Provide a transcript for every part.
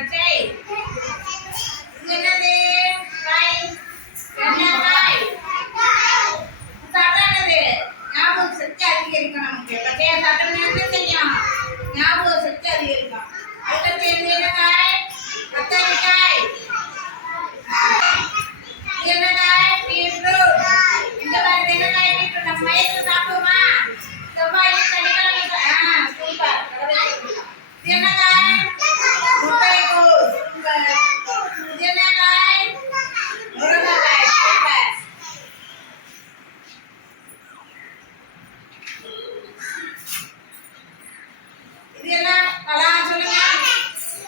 பச்சை. இது என்னது? காய். என்ன காய்? சாப்பிடாதது. ஞாபக சக்தி அதிகரிக்கும் நமக்கு. பச்சையா சாப்பிட்டோம்னா என்ன செய்யும்? ஞாபக சக்தி அதிகரிக்கும். அடுத்தது என்ன காய்? கத்தரிக்காய். என்ன காய்? பீட்ரூட். இந்த மாதிரி என்ன காய்? பீட்ரூட். நம்ம வயசுல சாப்பிடுவோமா? செவ்வாய் சனிக்கிழமை. சூப்பர். இது என்ன காய்? முட்டைக்கோஸ். சூப்பர். இது என்ன காய்? முருங்கைக்காய். சூப்பர். இது என்ன பழம்? சொல்லுங்க.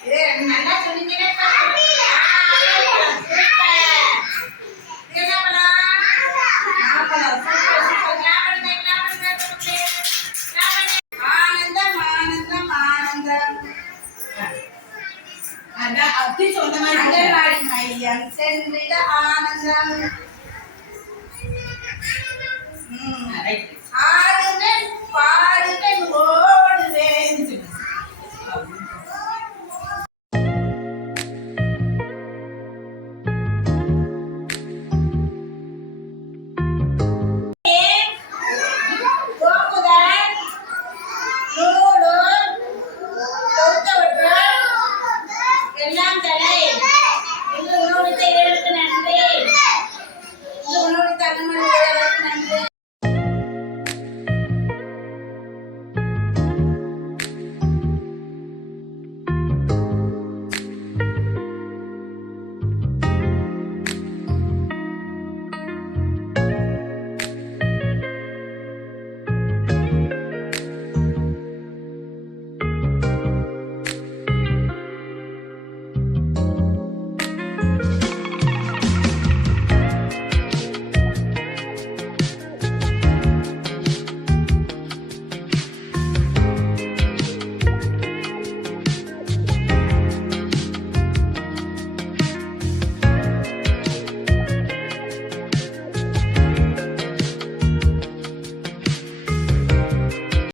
இது நல்லா சொன்னீங்கன்னா அப்படி சொன்ன மாதிரி அங்கன்வாடி மையம் சென்றிட ஆனந்தம். ஆடுங்கள் பாடுங்கள் ஓ